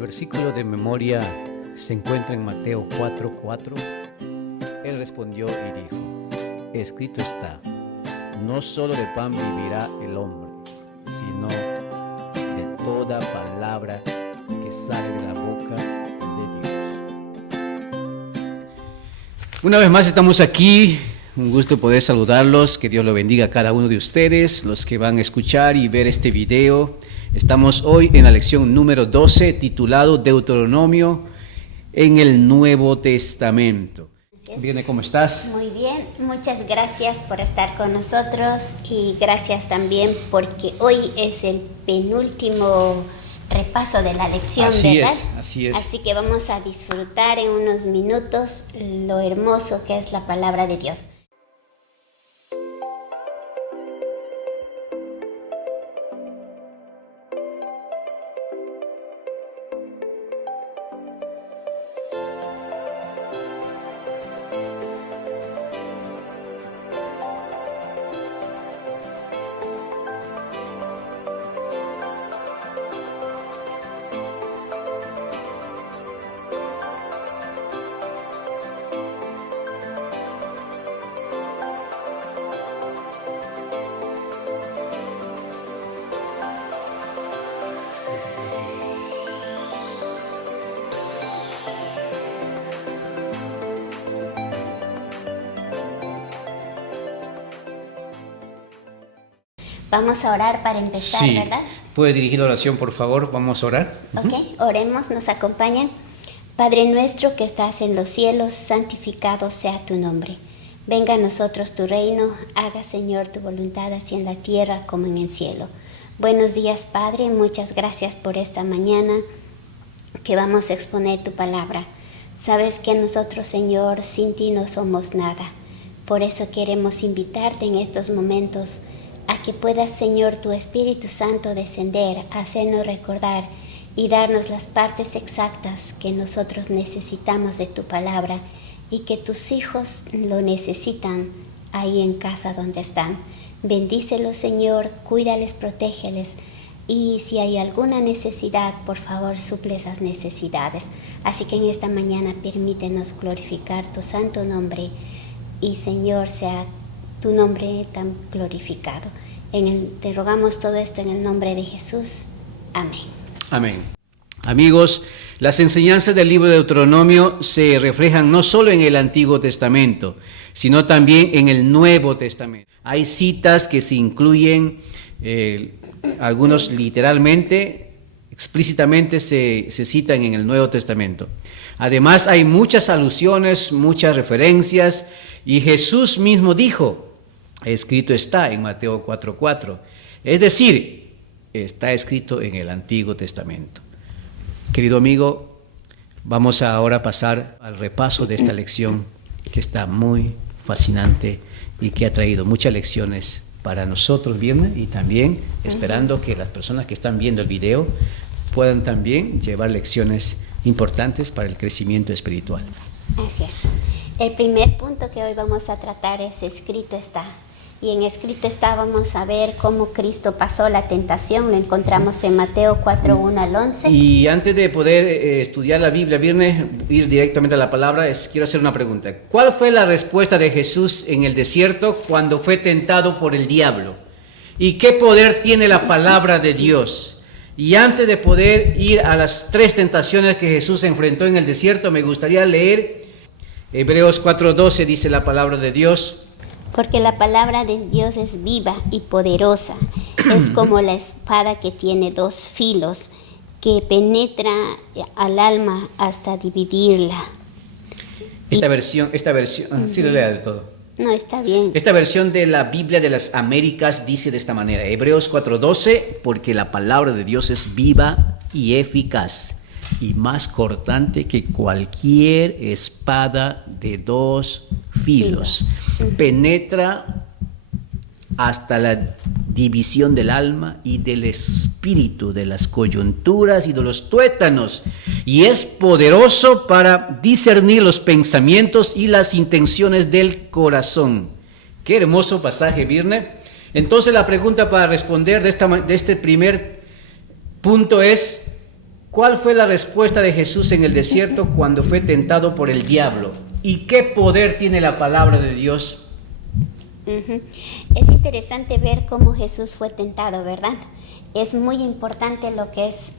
versículo de memoria se encuentra en Mateo 4:4. Él respondió y dijo: escrito está, no solo de pan vivirá el hombre, sino de toda palabra que sale de la boca de Dios. Una vez más estamos aquí, un gusto poder saludarlos, que Dios lo bendiga a cada uno de ustedes, los que van a escuchar y ver este video. Estamos hoy en la lección número 12, titulado Deuteronomio en el Nuevo Testamento. Bien, ¿cómo estás? Muy bien, muchas gracias por estar con nosotros y gracias también porque hoy es el penúltimo repaso de la lección, ¿verdad? Así es. Así que vamos a disfrutar en unos minutos lo hermoso que es la palabra de Dios. Vamos a orar para empezar, Sí. ¿verdad? ¿Puede dirigir la oración, por favor? Vamos a orar. Ok, oremos, nos acompañan. Padre nuestro que estás en los cielos, santificado sea tu nombre. Venga a nosotros tu reino, haga Señor tu voluntad así en la tierra como en el cielo. Buenos días Padre, muchas gracias por esta mañana que vamos a exponer tu palabra. Sabes que nosotros Señor sin ti no somos nada. Por eso queremos invitarte en estos momentos a que puedas, Señor, tu Espíritu Santo descender, hacernos recordar y darnos las partes exactas que nosotros necesitamos de tu palabra y que tus hijos lo necesitan ahí en casa donde están. Bendícelos, Señor, cuídales, protégeles y si hay alguna necesidad, por favor, suple esas necesidades. Así que en esta mañana permítenos glorificar tu santo nombre y, Señor, sea tu nombre tan glorificado. Te rogamos todo esto en el nombre de Jesús. Amén. Amén. Amigos, las enseñanzas del libro de Deuteronomio se reflejan no solo en el Antiguo Testamento, sino también en el Nuevo Testamento. Hay citas que se incluyen, algunos literalmente, explícitamente se citan en el Nuevo Testamento. Además, hay muchas alusiones, muchas referencias, y Jesús mismo dijo: escrito está en Mateo 4:4. Es decir, está escrito en el Antiguo Testamento. Querido amigo, vamos ahora a pasar al repaso de esta lección que está muy fascinante y que ha traído muchas lecciones para nosotros, bien, y también esperando que las personas que están viendo el video puedan también llevar lecciones importantes para el crecimiento espiritual. Así es. El primer punto que hoy vamos a tratar es escrito está. Y en escrito está vamos a ver cómo Cristo pasó la tentación. Lo encontramos en Mateo 4:1 al 11. Y antes de poder estudiar la Biblia, viernes, ir directamente a la palabra, quiero hacer una pregunta. ¿Cuál fue la respuesta de Jesús en el desierto cuando fue tentado por el diablo? ¿Y qué poder tiene la palabra de Dios? Y antes de poder ir a las tres tentaciones que Jesús enfrentó en el desierto, me gustaría leer Hebreos 4:12, dice la palabra de Dios. Porque la palabra de Dios es viva y poderosa, es como la espada que tiene dos filos, que penetra al alma hasta dividirla. Esta versión, sí lo lea de todo. No, está bien. Esta versión de la Biblia de las Américas dice de esta manera, Hebreos 4:12, porque la palabra de Dios es viva y eficaz, y más cortante que cualquier espada de dos filos. Penetra hasta la división del alma y del espíritu, de las coyunturas y de los tuétanos, y es poderoso para discernir los pensamientos y las intenciones del corazón. Qué hermoso pasaje, Virne. Entonces la pregunta para responder de este primer punto es: ¿Cuál fue la respuesta de Jesús en el desierto cuando fue tentado por el diablo? ¿Y qué poder tiene la palabra de Dios? Es interesante ver cómo Jesús fue tentado, ¿verdad? Es muy importante lo que es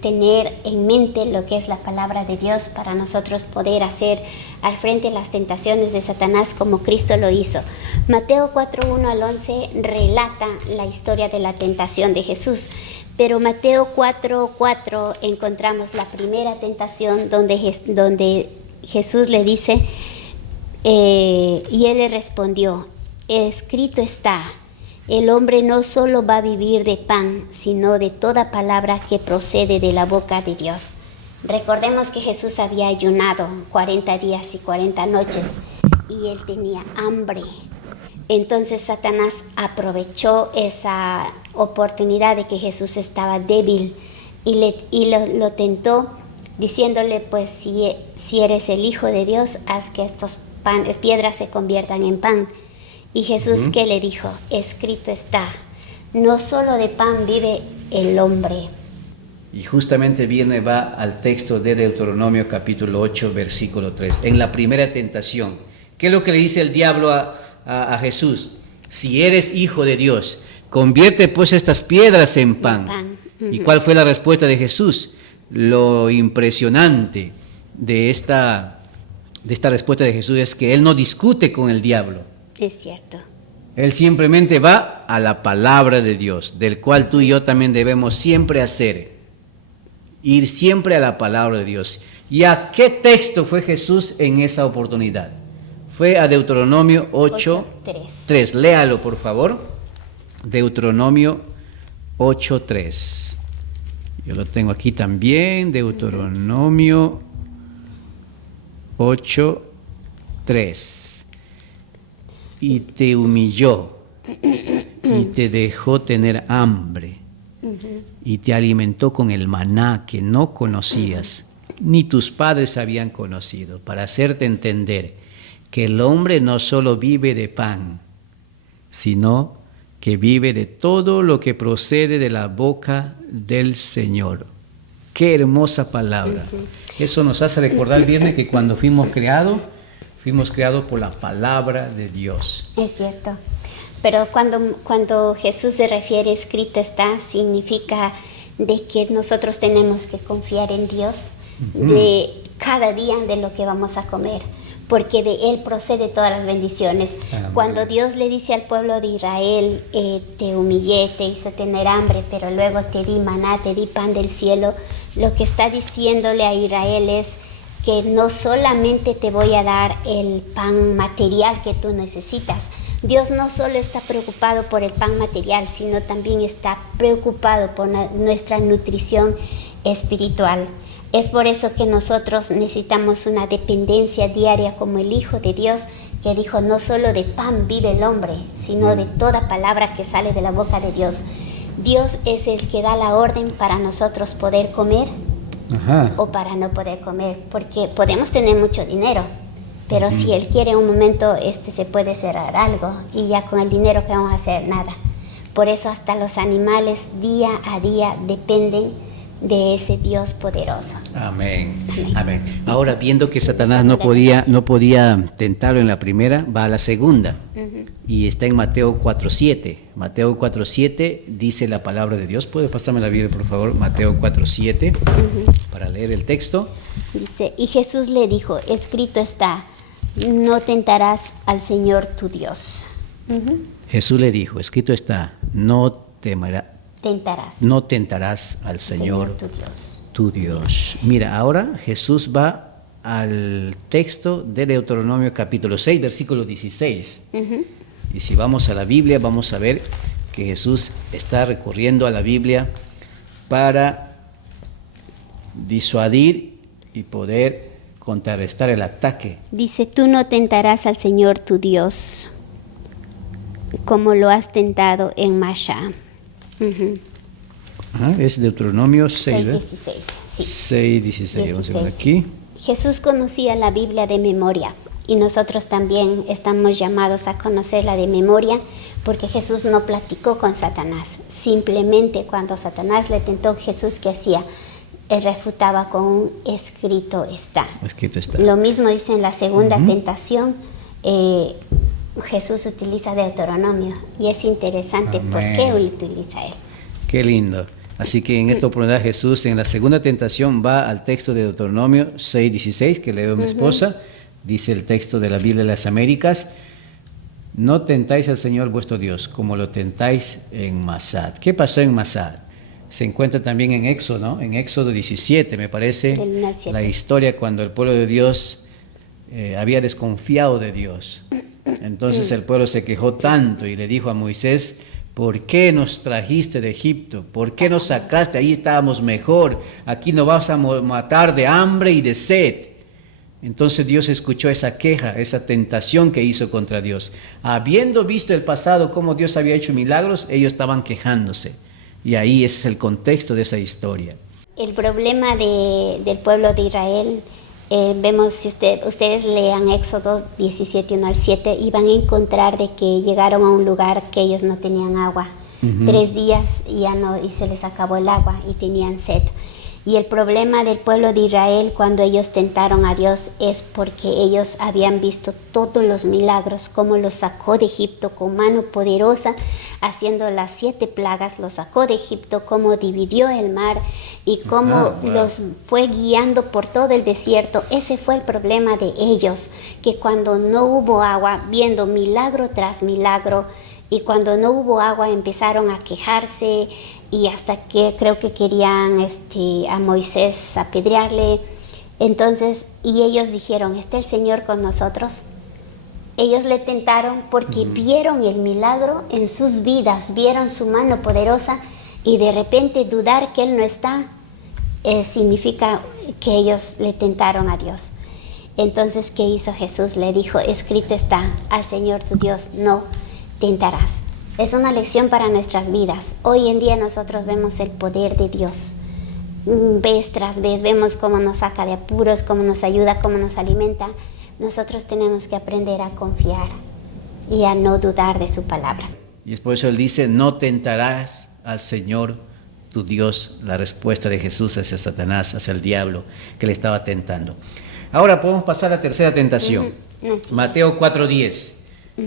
tener en mente lo que es la palabra de Dios para nosotros poder hacer al frente las tentaciones de Satanás como Cristo lo hizo. Mateo 4:1 al 11 relata la historia de la tentación de Jesús, pero Mateo 4:4 encontramos la primera tentación donde Jesús le dice, y él le respondió, escrito está, el hombre no solo va a vivir de pan, sino de toda palabra que procede de la boca de Dios. Recordemos que Jesús había ayunado 40 días y 40 noches y él tenía hambre. Entonces Satanás aprovechó esa oportunidad de que Jesús estaba débil y lo tentó diciéndole, pues si eres el Hijo de Dios, haz que estas piedras se conviertan en pan. Y Jesús, ¿qué le dijo? Escrito está, no solo de pan vive el hombre. Y justamente va al texto de Deuteronomio capítulo 8, versículo 3. En la primera tentación, ¿qué es lo que le dice el diablo a Jesús? Si eres hijo de Dios, convierte pues estas piedras en pan. ¿Y cuál fue la respuesta de Jesús? Lo impresionante de esta respuesta de Jesús es que él no discute con el diablo. Es cierto. Él simplemente va a la palabra de Dios, del cual tú y yo también debemos siempre hacer. Ir siempre a la palabra de Dios. ¿Y a qué texto fue Jesús en esa oportunidad? Fue a Deuteronomio 8:3. Léalo, por favor. Deuteronomio 8:3. Yo lo tengo aquí también. Deuteronomio 8:3. Y te humilló y te dejó tener hambre y te alimentó con el maná que no conocías, ni tus padres habían conocido, para hacerte entender que el hombre no solo vive de pan, sino que vive de todo lo que procede de la boca del Señor. Qué hermosa palabra. Eso nos hace recordar, Virne, que cuando fuimos creados por la palabra de Dios. Es cierto. Pero cuando Jesús se refiere escrito está, significa de que nosotros tenemos que confiar en Dios de cada día de lo que vamos a comer, porque de Él procede todas las bendiciones. Amén. Cuando Dios le dice al pueblo de Israel, te humillé, te hice tener hambre, pero luego te di maná, te di pan del cielo, lo que está diciéndole a Israel es que no solamente te voy a dar el pan material que tú necesitas. Dios no solo está preocupado por el pan material, sino también está preocupado por nuestra nutrición espiritual. Es por eso que nosotros necesitamos una dependencia diaria como el Hijo de Dios, que dijo, no solo de pan vive el hombre, sino de toda palabra que sale de la boca de Dios. Dios es el que da la orden para nosotros poder comer. O para no poder comer, porque podemos tener mucho dinero, pero si Él quiere un momento, se puede cerrar algo y ya con el dinero que vamos a hacer nada. Por eso hasta los animales día a día dependen de ese Dios poderoso. Amén. Amén. Ahora, viendo que Satanás no podía tentarlo en la primera, va a la segunda. Y está en Mateo 4:7. Mateo 4:7 dice la palabra de Dios. ¿Puedes pasarme la Biblia, por favor? Mateo 4:7 para leer el texto. Dice, y Jesús le dijo, escrito está, no tentarás al Señor tu Dios. Jesús le dijo, escrito está, no tentarás al Señor tu Dios. Mira, ahora Jesús va al texto de Deuteronomio capítulo 6, versículo 16. Y si vamos a la Biblia, vamos a ver que Jesús está recurriendo a la Biblia para disuadir y poder contrarrestar el ataque. Dice, tú no tentarás al Señor tu Dios como lo has tentado en Masha. Es Deuteronomio 6:16. Sí. 6:16. Vamos a ver aquí. Jesús conocía la Biblia de memoria y nosotros también estamos llamados a conocerla de memoria, porque Jesús no platicó con Satanás. Simplemente cuando Satanás le tentó, Jesús, ¿qué hacía? él refutaba con un escrito está. Escrito está. Lo mismo dice en la segunda tentación, Jesús utiliza Deuteronomio y es interesante. Amén. ¿Por qué lo utiliza él? Qué lindo. Así que en esta oportunidad Jesús en la segunda tentación va al texto de Deuteronomio 6:16 que leo mi esposa. Dice el texto de la Biblia de las Américas: no tentáis al Señor vuestro Dios como lo tentáis en Masad. ¿Qué pasó en Masad? Se encuentra también en Éxodo, ¿no? En Éxodo 17, me parece, la historia cuando el pueblo de Dios había desconfiado de Dios. Entonces el pueblo se quejó tanto y le dijo a Moisés: ¿por qué nos trajiste de Egipto? ¿Por qué nos sacaste? Ahí estábamos mejor. Aquí nos vas a matar de hambre y de sed. Entonces Dios escuchó esa queja, esa tentación que hizo contra Dios. Habiendo visto el pasado, cómo Dios había hecho milagros, ellos estaban quejándose. Y ahí ese es el contexto de esa historia. El problema del pueblo de Israel, vemos, si ustedes lean Éxodo 17, 1 al 7, y van a encontrar de que llegaron a un lugar que ellos no tenían agua. 3 días y se les acabó el agua y tenían sed. Y el problema del pueblo de Israel cuando ellos tentaron a Dios es porque ellos habían visto todos los milagros, cómo los sacó de Egipto con mano poderosa, haciendo las 7 plagas, los sacó de Egipto, cómo dividió el mar y cómo los fue guiando por todo el desierto. Ese fue el problema de ellos, que cuando no hubo agua, viendo milagro tras milagro, y cuando no hubo agua empezaron a quejarse, y hasta que creo que querían a Moisés apedrearle. Entonces, y ellos dijeron: ¿está el Señor con nosotros? Ellos le tentaron porque vieron el milagro en sus vidas, vieron su mano poderosa, y de repente dudar que Él no está, significa que ellos le tentaron a Dios. Entonces, ¿qué hizo Jesús? Le dijo: escrito está, al Señor tu Dios no tentarás. Es una lección para nuestras vidas. Hoy en día nosotros vemos el poder de Dios. Vez tras vez vemos cómo nos saca de apuros, cómo nos ayuda, cómo nos alimenta. Nosotros tenemos que aprender a confiar y a no dudar de su palabra. Y es por eso él dice: no tentarás al Señor tu Dios. La respuesta de Jesús hacia Satanás, hacia el diablo que le estaba tentando. Ahora podemos pasar a la tercera tentación. Mateo 4:10.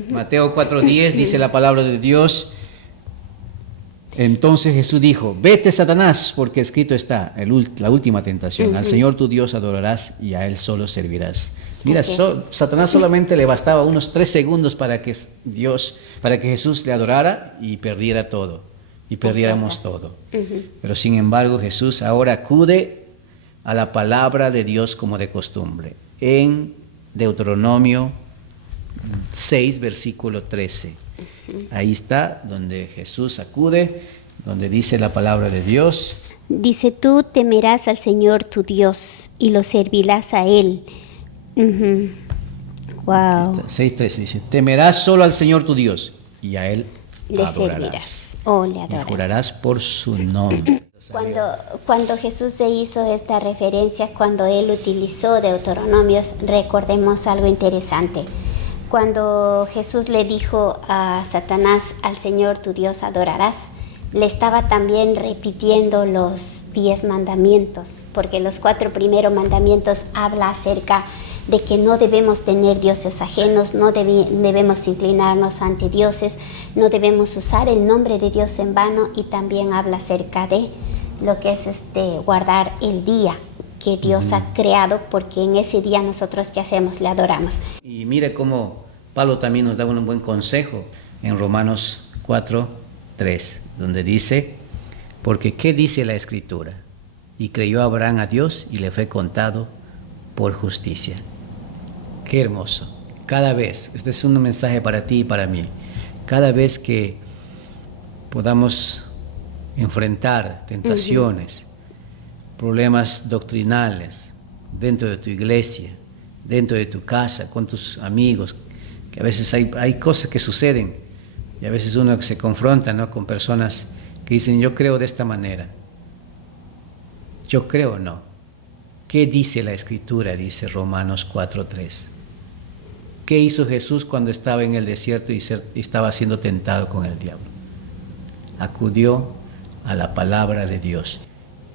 Mateo 4:10 dice la palabra de Dios: entonces Jesús dijo: vete, Satanás, porque escrito está, la última tentación, al Señor tu Dios adorarás y a Él solo servirás. Mira, Satanás solamente le bastaba unos 3 segundos para que Jesús le adorara y perdiera todo, y perdiéramos todo. Pero sin embargo Jesús ahora acude a la palabra de Dios como de costumbre. En Deuteronomio 6, versículo 13. Ahí está donde Jesús acude, donde dice la palabra de Dios. Dice: tú temerás al Señor tu Dios y lo servirás a Él. Wow. 6:13 dice: temerás solo al Señor tu Dios y a Él le servirás o le adorarás. Y jurarás por su nombre. Cuando Jesús se hizo esta referencia, cuando Él utilizó Deuteronomios, recordemos algo interesante. Cuando Jesús le dijo a Satanás: al Señor tu Dios adorarás, le estaba también repitiendo los 10 mandamientos, porque los 4 primeros mandamientos habla acerca de que no debemos tener dioses ajenos, no debemos inclinarnos ante dioses, no debemos usar el nombre de Dios en vano, y también habla acerca de lo que es guardar el día que Dios ha creado, porque en ese día nosotros, ¿qué hacemos? Le adoramos. Y mire cómo Pablo también nos da un buen consejo en Romanos 4:3, donde dice: porque ¿qué dice la Escritura? Y creyó Abraham a Dios y le fue contado por justicia. Qué hermoso. Cada vez, este es un mensaje para ti y para mí, cada vez que podamos enfrentar tentaciones, problemas doctrinales dentro de tu iglesia, dentro de tu casa, con tus amigos, que a veces hay cosas que suceden y a veces uno se confronta, ¿no?, con personas que dicen: yo creo de esta manera, yo creo no. ¿Qué dice la Escritura? Dice Romanos 4:3. ¿Qué hizo Jesús cuando estaba en el desierto y estaba siendo tentado con el diablo? Acudió a la palabra de Dios.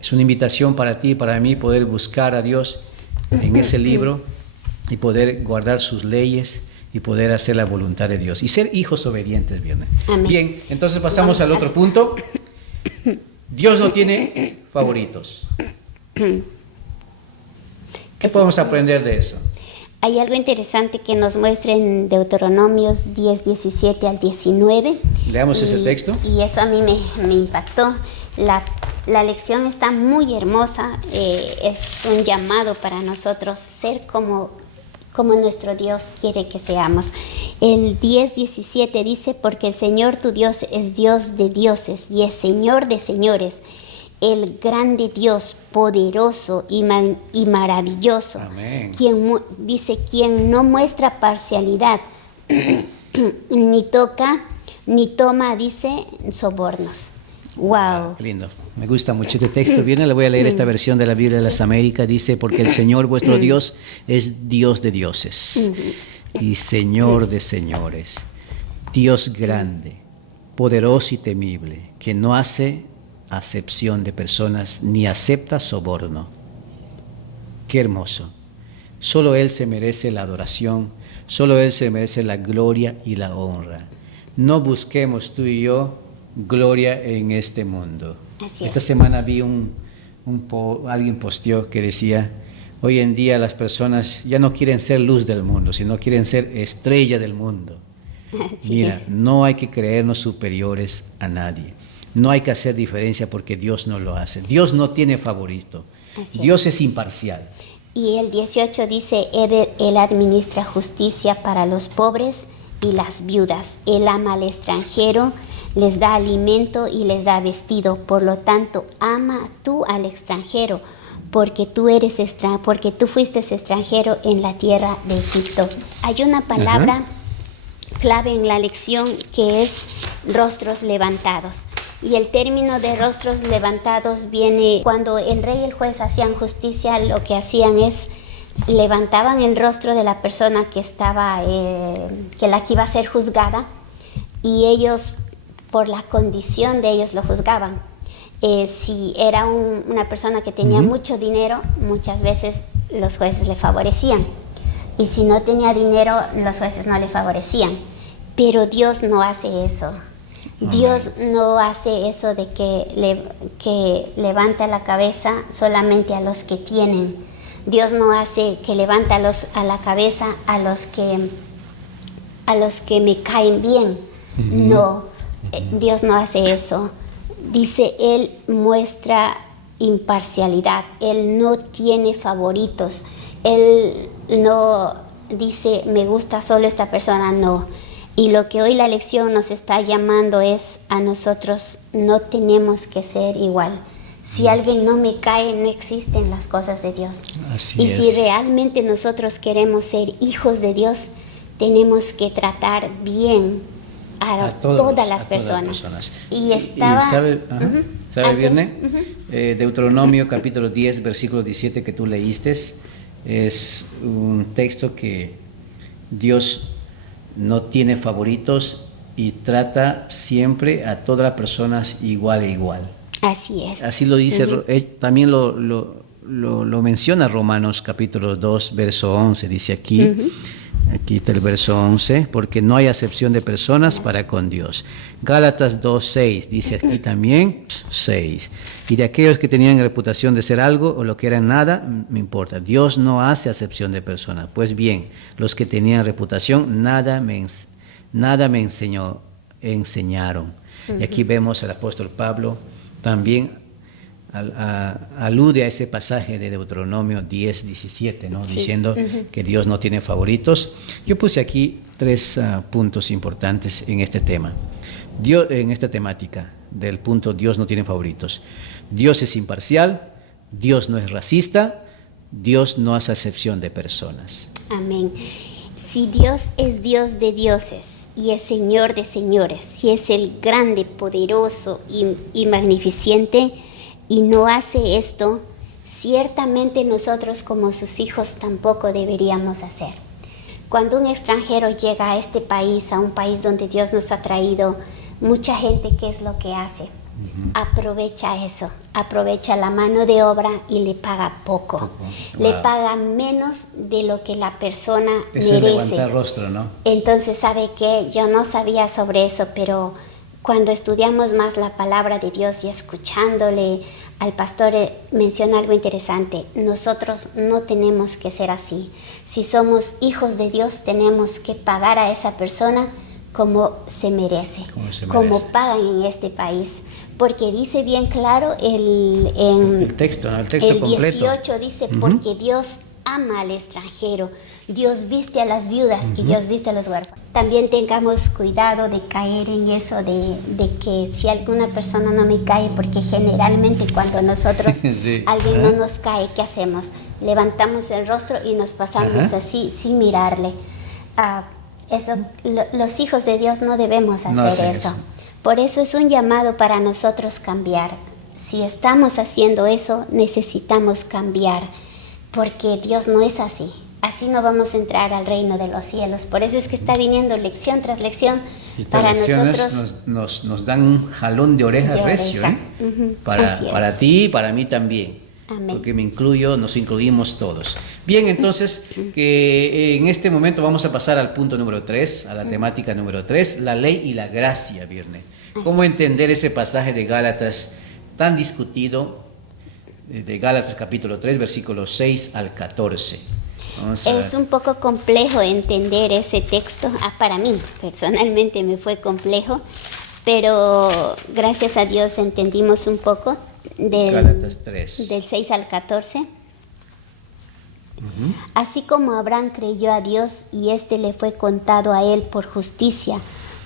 Es una invitación para ti y para mí poder buscar a Dios en ese libro y poder guardar sus leyes y poder hacer la voluntad de Dios y ser hijos obedientes. Amén. Bien, entonces pasamos al otro punto. Dios no tiene favoritos. ¿Qué podemos aprender de eso? Hay algo interesante que nos muestra en Deuteronomios 10, 17 al 19. Leamos ese texto. Y eso a mí me impactó. La lección está muy hermosa. Es un llamado para nosotros ser como nuestro Dios quiere que seamos. El 10, 17 dice, porque el Señor tu Dios es Dios de dioses y es Señor de señores, el grande Dios, poderoso y maravilloso. Amén. Quien no muestra parcialidad, ni toca, ni toma, dice, sobornos. Wow. Qué lindo. Me gusta mucho este texto. Bien, le voy a leer esta versión de la Biblia de las Américas. Dice, porque el Señor vuestro Dios es Dios de dioses y Señor de señores, Dios grande, poderoso y temible, que no hace acepción de personas ni acepta soborno. Qué hermoso. Solo Él se merece la adoración, solo Él se merece la gloria y la honra. No busquemos tú y yo gloria en este mundo. Así es. Esta semana vi alguien posteó que decía, hoy en día las personas ya no quieren ser luz del mundo, sino quieren ser estrella del mundo. Así Mira, es. no hay que creernos superiores a nadie. No hay que hacer diferencia porque Dios no lo hace. Dios no tiene favorito. Así Dios es imparcial. Y el 18 dice, Él administra justicia para los pobres y las viudas. Él ama al extranjero, les da alimento y les da vestido. Por lo tanto, ama tú al extranjero, porque tú fuiste extranjero en la tierra de Egipto. Hay una palabra clave en la lección que es rostros levantados. Y el término de rostros levantados viene cuando el rey y el juez hacían justicia. Lo que hacían es levantaban el rostro de la persona que iba a ser juzgada, y ellos, por la condición de ellos, lo juzgaban. Si era una persona que tenía mucho dinero, muchas veces los jueces le favorecían, y si no tenía dinero, los jueces no le favorecían. Pero Dios no hace eso. Dios no hace eso de que levanta la cabeza solamente a los que tienen. Dios no hace que levanta a la cabeza a los que me caen bien. No, Dios no hace eso. Dice, Él muestra imparcialidad. Él no tiene favoritos. Él no dice, me gusta solo esta persona, no. Y lo que hoy la lección nos está llamando es a nosotros, no tenemos que ser igual. Si alguien no me cae, no existen las cosas de Dios. Así y es. si realmente nosotros queremos ser hijos de Dios, tenemos que tratar bien a todas las personas. Y estaba... ¿Sabe, Virne? Deuteronomio capítulo 10, versículo 17 que tú leíste, es un texto que Dios no tiene favoritos y trata siempre a todas las personas igual e igual. Así es. Así lo dice, también lo menciona Romanos capítulo 2, verso 11, dice aquí. Aquí está el verso 11, porque no hay acepción de personas para con Dios. Gálatas 2:6 dice aquí también 6. Y de aquellos que tenían reputación de ser algo o lo que eran nada, me importa. Dios no hace acepción de personas. Pues bien, los que tenían reputación, nada me enseñaron. Y aquí vemos al apóstol Pablo también alude a ese pasaje de Deuteronomio 10, 17, ¿no? Sí. Diciendo que Dios no tiene favoritos. Yo puse aquí 3 puntos importantes en este tema. En esta temática del punto Dios no tiene favoritos. Dios es imparcial, Dios no es racista, Dios no hace acepción de personas. Amén. Si Dios es Dios de dioses y es Señor de señores, si es el grande, poderoso y magnificente, y no hace esto, ciertamente nosotros como sus hijos tampoco deberíamos hacer. Cuando un extranjero llega a este país, a un país donde Dios nos ha traído, mucha gente, ¿qué es lo que hace? aprovecha eso, aprovecha la mano de obra y le paga poco. Le paga menos de lo que la persona eso merece. Es levantar rostro, ¿no? Entonces, ¿sabe qué? Yo no sabía sobre eso, pero cuando estudiamos más la palabra de Dios y escuchándole al pastor menciona algo interesante. Nosotros no tenemos que ser así. Si somos hijos de Dios, tenemos que pagar a esa persona como se merece, como pagan en este país. Porque dice bien claro el texto, ¿no? El el completo. 18 dice, porque Dios ama al extranjero, Dios viste a las viudas y Dios viste a los huérfanos. También tengamos cuidado de caer en eso de que si alguna persona no me cae, porque generalmente cuando nosotros, sí. alguien no nos cae, ¿qué hacemos? Levantamos el rostro y nos pasamos así sin mirarle. Los hijos de Dios no debemos hacer eso. Por eso es un llamado para nosotros cambiar. Si estamos haciendo eso, necesitamos cambiar, porque Dios no es así. Así no vamos a entrar al reino de los cielos. Por eso es que está viniendo lección tras lección para nosotros. Nos dan un jalón de oreja recio, ¿eh? Para ti y para mí también. Amén. Porque nos incluimos todos. Bien, entonces, que en este momento vamos a pasar al punto número 3, a la temática número 3, la ley y la gracia, Virne. ¿Cómo entender ese pasaje de Gálatas tan discutido, de Gálatas capítulo 3, versículos 6 al 14? Es un poco complejo entender ese texto. Para mí, personalmente, me fue complejo, pero gracias a Dios entendimos un poco Gálatas 3. del 6 al 14. Así como Abraham creyó a Dios y éste le fue contado a él por justicia,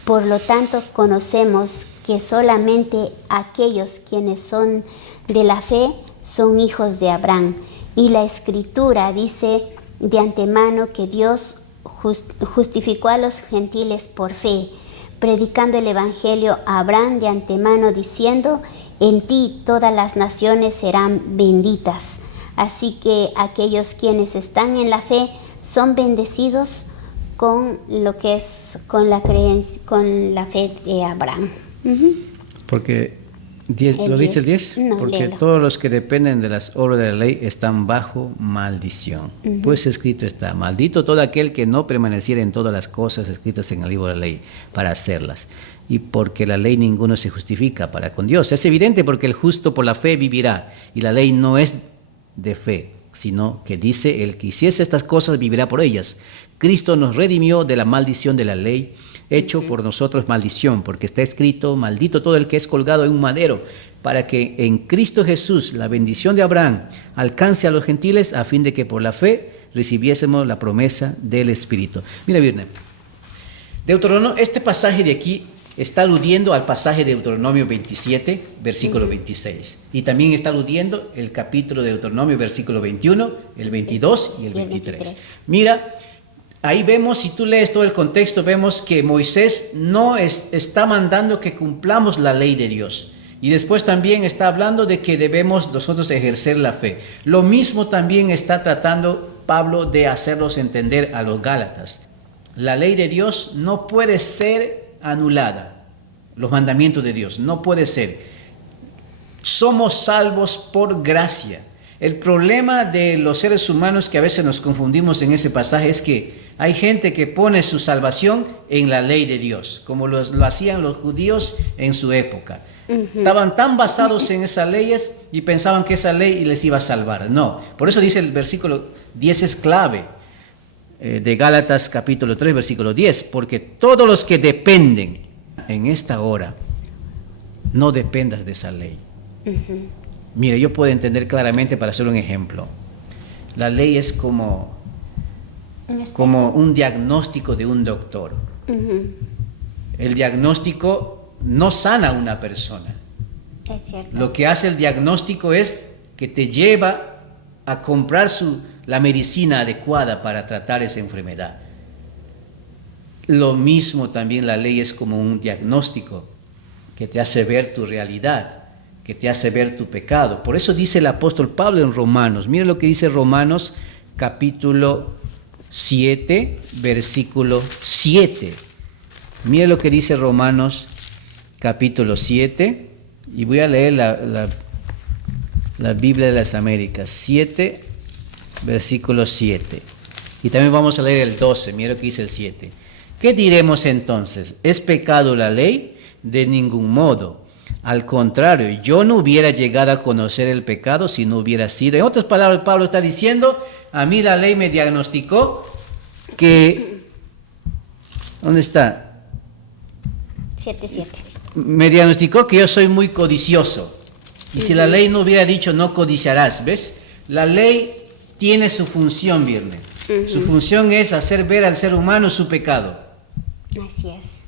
por lo tanto conocemos que solamente aquellos quienes son de la fe son hijos de Abraham. Y la Escritura dice de antemano que Dios justificó a los gentiles por fe, predicando el Evangelio a Abraham de antemano diciendo: en ti todas las naciones serán benditas. Así que aquellos quienes están en la fe son bendecidos con lo que es con la creencia, con la fe de Abraham. Porque ¿lo dice el 10? No, porque léelo. todos los que dependen de las obras de la ley están bajo maldición. Pues escrito está: maldito todo aquel que no permaneciera en todas las cosas escritas en el libro de la ley para hacerlas. Y porque la ley ninguno se justifica para con Dios. Es evidente, porque el justo por la fe vivirá, y la ley no es de fe, sino que dice: el que hiciese estas cosas vivirá por ellas. Cristo nos redimió de la maldición de la ley, hecho por nosotros maldición, porque está escrito: maldito todo el que es colgado en un madero, para que en Cristo Jesús la bendición de Abraham alcance a los gentiles, a fin de que por la fe recibiésemos la promesa del Espíritu. Mira, Virne, Deuteronomio, este pasaje de aquí está aludiendo al pasaje de Deuteronomio 27, versículo 26. Y también está aludiendo el capítulo de Deuteronomio, versículo 21, el 22 y el 23. Mira, ahí vemos, si tú lees todo el contexto, vemos que Moisés no está mandando que cumplamos la ley de Dios. Y después también está hablando de que debemos nosotros ejercer la fe. Lo mismo también está tratando Pablo de hacerlos entender a los Gálatas. La ley de Dios no puede ser anulada, los mandamientos de Dios, no puede ser. Somos salvos por gracia. El problema de los seres humanos, que a veces nos confundimos en ese pasaje, es que hay gente que pone su salvación en la ley de Dios, como lo hacían los judíos en su época. Estaban tan basados en esas leyes y pensaban que esa ley les iba a salvar. No, por eso dice el versículo 10 es clave. De Gálatas capítulo 3, versículo 10, porque todos los que dependen en esta hora, no dependas de esa ley. Mire, yo puedo entender claramente, para hacer un ejemplo, la ley es como un diagnóstico de un doctor. El diagnóstico no sana a una persona. Es cierto. Lo que hace el diagnóstico es que te lleva a comprar la medicina adecuada para tratar esa enfermedad. Lo mismo también la ley es como un diagnóstico que te hace ver tu realidad, que te hace ver tu pecado. Por eso dice el apóstol Pablo en Romanos, mire lo que dice Romanos capítulo 7, versículo 7. Mire lo que dice Romanos capítulo 7, Y voy a leer la Biblia de las Américas, 7, versículo 7. Y también vamos a leer el 12, mira lo que dice el 7. ¿Qué diremos entonces? ¿Es pecado la ley? De ningún modo. Al contrario, yo no hubiera llegado a conocer el pecado si no hubiera sido. En otras palabras, Pablo está diciendo, a mí la ley me diagnosticó que... ¿Dónde está? 7:7. Me diagnosticó que yo soy muy codicioso. Y si la ley no hubiera dicho no codiciarás, ¿ves? La ley tiene su función, Virne. Su función es hacer ver al ser humano su pecado. Así es.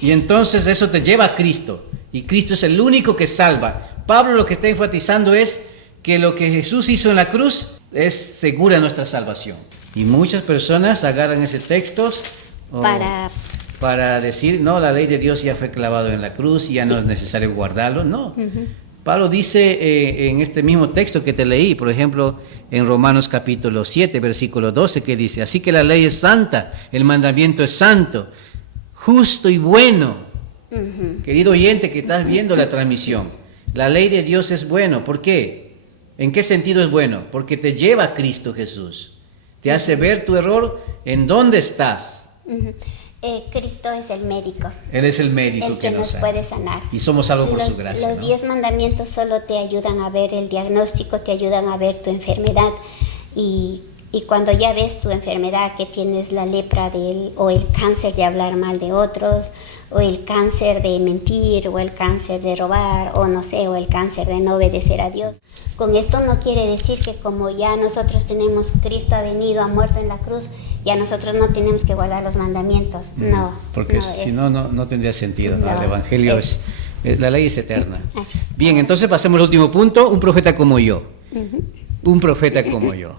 Y entonces eso te lleva a Cristo. Y Cristo es el único que salva. Pablo lo que está enfatizando es que lo que Jesús hizo en la cruz es segura nuestra salvación. Y muchas personas agarran ese texto para decir, no, la ley de Dios ya fue clavado en la cruz y ya no es necesario guardarlo. No. Pablo dice en este mismo texto que te leí, por ejemplo, en Romanos capítulo 7, versículo 12, que dice, así que la ley es santa, el mandamiento es santo, justo y bueno. Querido oyente que estás viendo la transmisión, la ley de Dios es bueno. ¿Por qué? ¿En qué sentido es bueno? Porque te lleva a Cristo Jesús. Te hace ver tu error en dónde estás. Cristo es el médico. Él es el médico el que nos puede sanar. Y somos salvos por su gracia. Los 10 mandamientos solo te ayudan a ver el diagnóstico, te ayudan a ver tu enfermedad. Y cuando ya ves tu enfermedad, que tienes la lepra o el cáncer de hablar mal de otros, o el cáncer de mentir, o el cáncer de robar, o no sé, o el cáncer de no obedecer a Dios. Con esto no quiere decir que como ya nosotros tenemos, Cristo ha venido, ha muerto en la cruz, ya nosotros no tenemos que guardar los mandamientos. No. Porque si no tendría sentido. No, el Evangelio la ley es eterna. Así es. Bien, entonces pasemos al último punto, un profeta como yo. Un profeta como yo.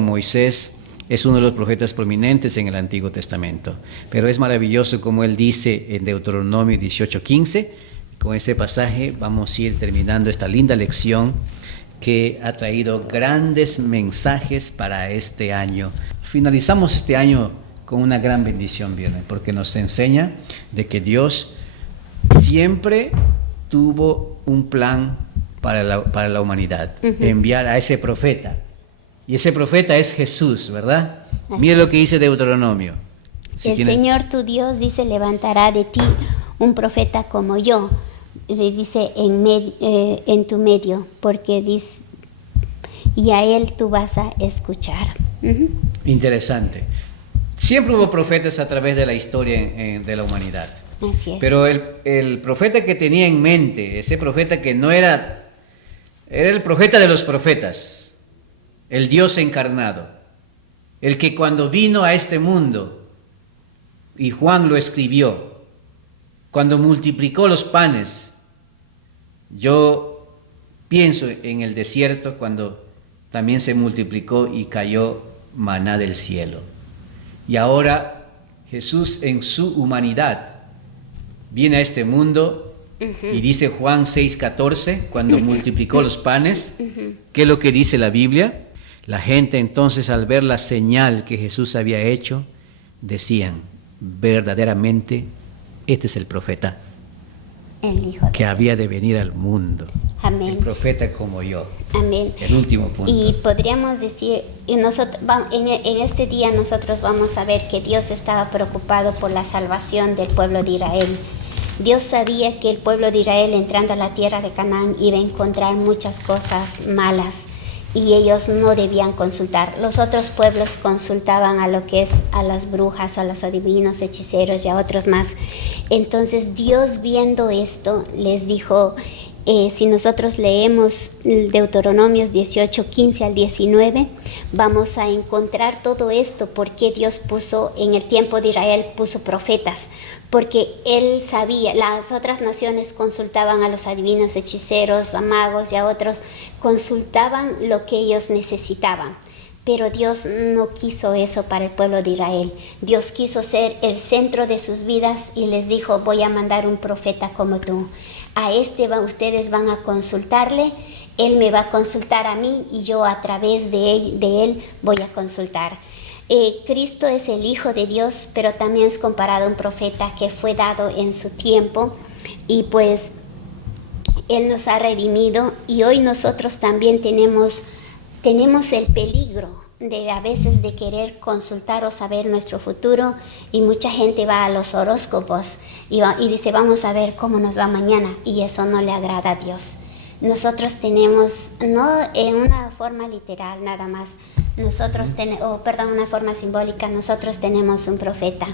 Moisés es uno de los profetas prominentes en el Antiguo Testamento. Pero es maravilloso como él dice en Deuteronomio 18:15. Con ese pasaje vamos a ir terminando esta linda lección que ha traído grandes mensajes para este año. Finalizamos este año con una gran bendición, Viernes, porque nos enseña de que Dios siempre tuvo un plan para la humanidad, enviar a ese profeta. Y ese profeta es Jesús, ¿verdad? Mira lo que dice Deuteronomio. Señor tu Dios dice, levantará de ti un profeta como yo, le dice en tu medio, porque dice, y a él tú vas a escuchar. Interesante. Siempre hubo profetas a través de la historia de la humanidad. Así es. Pero el profeta que tenía en mente, ese profeta que no era el profeta de los profetas, el Dios encarnado, el que cuando vino a este mundo, y Juan lo escribió, cuando multiplicó los panes, yo pienso en el desierto cuando también se multiplicó y cayó maná del cielo. Y ahora Jesús en su humanidad viene a este mundo y dice Juan 6:14, cuando multiplicó los panes, ¿qué es lo que dice la Biblia? La gente entonces, al ver la señal que Jesús había hecho, decían, verdaderamente, este es el profeta, el Hijo que había de venir al mundo. Amén. El profeta como yo. Amén. El último punto. Y podríamos decir, en este día nosotros vamos a ver que Dios estaba preocupado por la salvación del pueblo de Israel. Dios sabía que el pueblo de Israel, entrando a la tierra de Canaán, iba a encontrar muchas cosas malas y ellos no debían consultar. Los otros pueblos consultaban a lo que es a las brujas, a los adivinos, hechiceros y a otros más. Entonces Dios, viendo esto, les dijo, si nosotros leemos Deuteronomios 18:15 al 19, vamos a encontrar todo esto, porque Dios puso, en el tiempo de Israel, puso profetas, porque Él sabía, las otras naciones consultaban a los adivinos, hechiceros, a magos y a otros, consultaban lo que ellos necesitaban. Pero Dios no quiso eso para el pueblo de Israel. Dios quiso ser el centro de sus vidas y les dijo, voy a mandar un profeta como tú. A ustedes van a consultarle, él me va a consultar a mí y yo a través de él voy a consultar. Cristo es el Hijo de Dios, pero también es comparado a un profeta que fue dado en su tiempo y pues Él nos ha redimido y hoy nosotros también tenemos el peligro de a veces de querer consultar o saber nuestro futuro, y mucha gente va a los horóscopos y dice vamos a ver cómo nos va mañana, y eso no le agrada a Dios. Nosotros tenemos, no en una forma literal nada más, una forma simbólica, nosotros tenemos un profeta.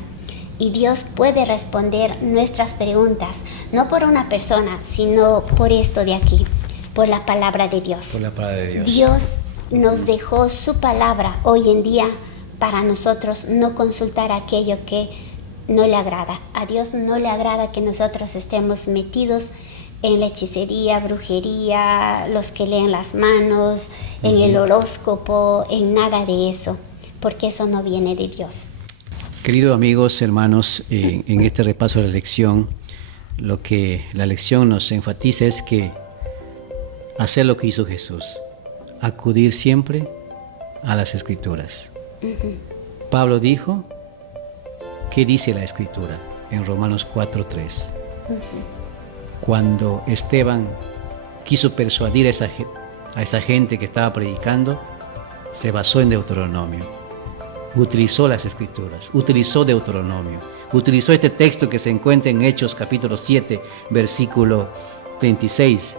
Y Dios puede responder nuestras preguntas, no por una persona, sino por esto de aquí, por la palabra de Dios. Por la palabra de Dios. Dios nos dejó su palabra hoy en día para nosotros no consultar aquello que no le agrada. A Dios no le agrada que nosotros estemos metidos en la hechicería, brujería, los que leen las manos, en el horóscopo, en nada de eso, porque eso no viene de Dios. Queridos amigos, hermanos, en este repaso de la lección, lo que la lección nos enfatiza es que hacer lo que hizo Jesús, acudir siempre a las Escrituras. Pablo dijo, ¿qué dice la Escritura? En Romanos 4:3. Cuando Esteban quiso persuadir a esa gente que estaba predicando, se basó en Deuteronomio. Utilizó las Escrituras, utilizó Deuteronomio, utilizó este texto que se encuentra en Hechos capítulo 7, versículo 36.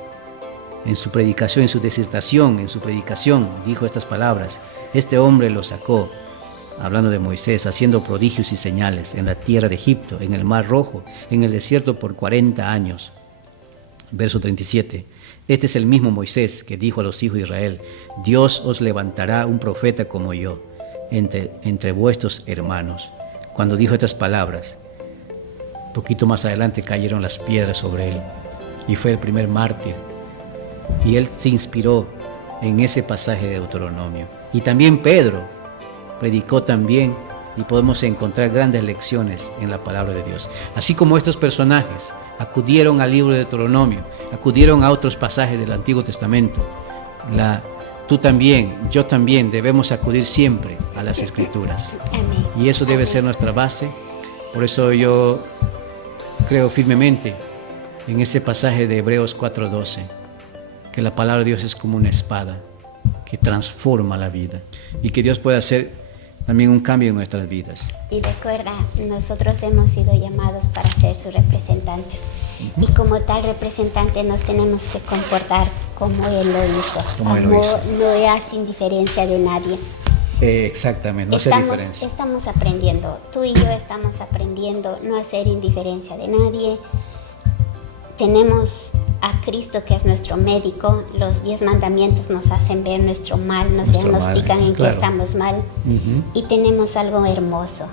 En su predicación, en su disertación, en su predicación, dijo estas palabras: este hombre lo sacó, hablando de Moisés, haciendo prodigios y señales en la tierra de Egipto, en el Mar Rojo, en el desierto por 40 años. Verso 37. Este es el mismo Moisés que dijo a los hijos de Israel: Dios os levantará un profeta como yo entre vuestros hermanos. Cuando dijo estas palabras, poquito más adelante cayeron las piedras sobre él y fue el primer mártir. Y él se inspiró en ese pasaje de Deuteronomio. Y también Pedro predicó también, y podemos encontrar grandes lecciones en la palabra de Dios. Así como estos personajes acudieron al libro de Deuteronomio, acudieron a otros pasajes del Antiguo Testamento, tú también, yo también debemos acudir siempre a las Escrituras. Amén. Y eso debe ser nuestra base. Por eso yo creo firmemente en ese pasaje de Hebreos 4:12, que la palabra de Dios es como una espada que transforma la vida y que Dios puede hacer también un cambio en nuestras vidas. Y recuerda, nosotros hemos sido llamados para ser sus representantes. Y como tal representante nos tenemos que comportar como Él lo hizo. No hace indiferencia de nadie. Exactamente, no hace diferencia. Estamos aprendiendo, tú y yo estamos aprendiendo no hacer indiferencia de nadie. Tenemos a Cristo, que es nuestro médico. Los 10 mandamientos nos hacen ver nuestro mal, nos diagnostican en qué estamos mal. Y tenemos algo hermoso.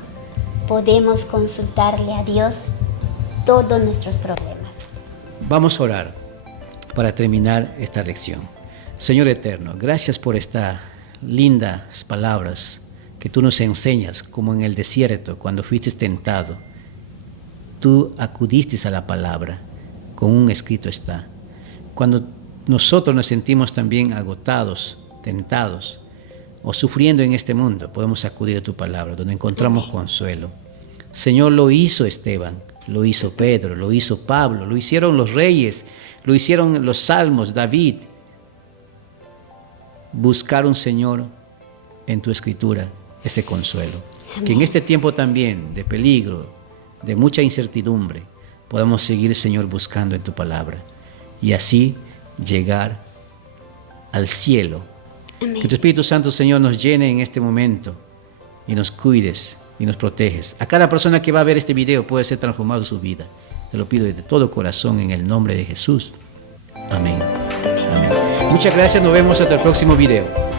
Podemos consultarle a Dios todos nuestros problemas. Vamos a orar para terminar esta lección. Señor eterno, gracias por estas lindas palabras que tú nos enseñas, como en el desierto, cuando fuiste tentado. Tú acudiste a la palabra, con un escrito está. Cuando nosotros nos sentimos también agotados, tentados o sufriendo en este mundo, podemos acudir a tu palabra, donde encontramos consuelo. Señor, lo hizo Esteban, lo hizo Pedro, lo hizo Pablo, lo hicieron los reyes, lo hicieron los salmos, David. Buscaron, Señor, en tu escritura ese consuelo. Amén. Que en este tiempo también de peligro, de mucha incertidumbre, podamos seguir, Señor, buscando en tu palabra y así llegar al cielo. Amén. Que tu Espíritu Santo, Señor, nos llene en este momento y nos cuides y nos proteges. A cada persona que va a ver este video puede ser transformado su vida. Te lo pido de todo corazón en el nombre de Jesús. Amén. Amén. Muchas gracias, nos vemos hasta el próximo video.